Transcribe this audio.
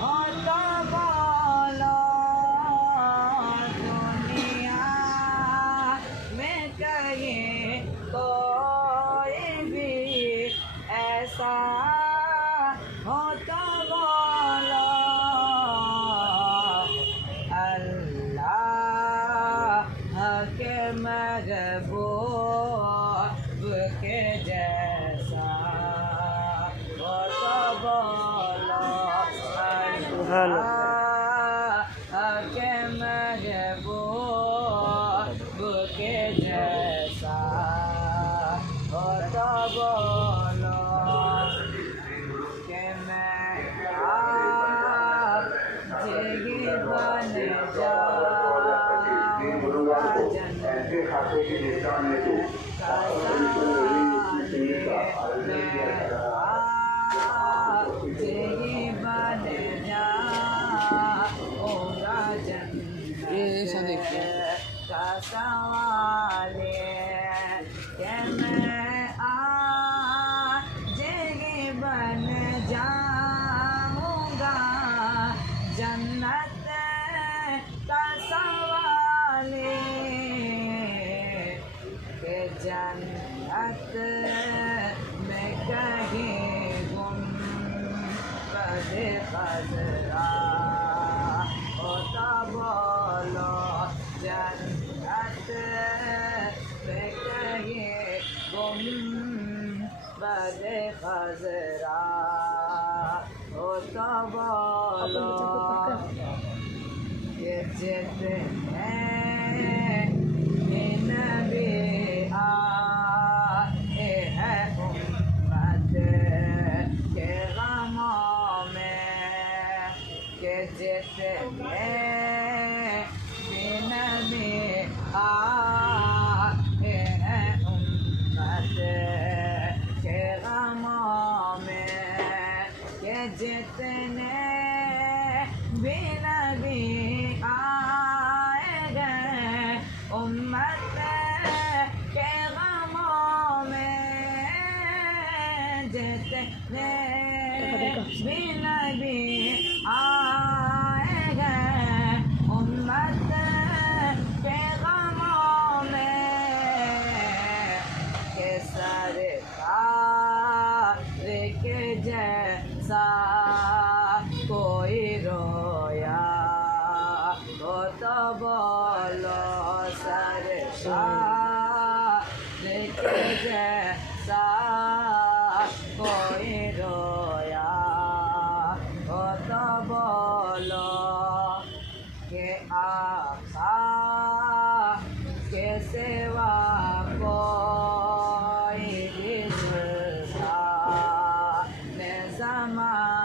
हो तो बोलो दुनिया में कहीं कोई भी ऐसा हो तो बोलो अल्लाह के महबूब के जैसा हो तो बोलो अल्लाह के महबूब के जैसा हो तो बोलो कि मैं जिंदगी बन जाऊंगा जन्नत का जिंदगी बन जाऊंगा जन्नत का सवाल कि मैं जिंदगी बन जाऊंगा जन्नत का सवाल के जन्नत में कहीं गुंबद खजरा हो तो बोलो जन्नत में कहीं गुंबद खजरा हो तो बोलो ये जितने नबी आए हैं उम्मत के गमों में के जितने नबी आए हैं उम्मत के गमों में के जितने भी नबी आए गए उम्मत के गमों में जितने भी नबी आए गए उम्मत के गमों में के सरकार के जैसा कोई रोया हो तो बोलो सरकार के जैसा कोई रोया हो तो बोलो कि आका के सेवा कोई भी ज़माने